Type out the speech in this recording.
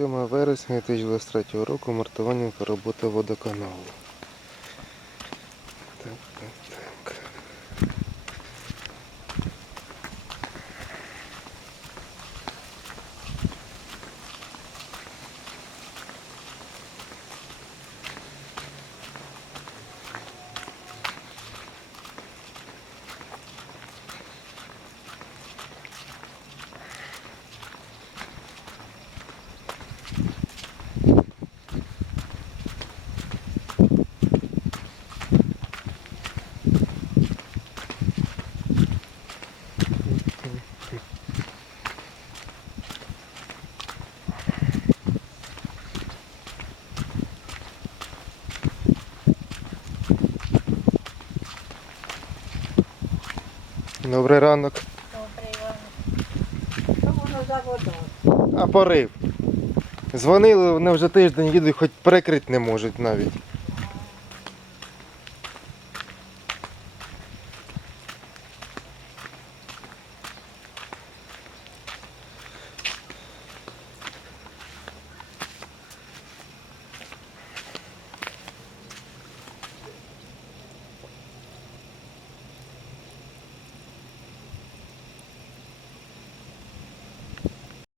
7 вересня 2023 року мартування роботи водоканалу. Так, так, так. Добрий ранок. Добрий ранок. Що воно за водою? А порив. Дзвонили, вони вже тиждень їдуть, хоч перекрити не можуть навіть.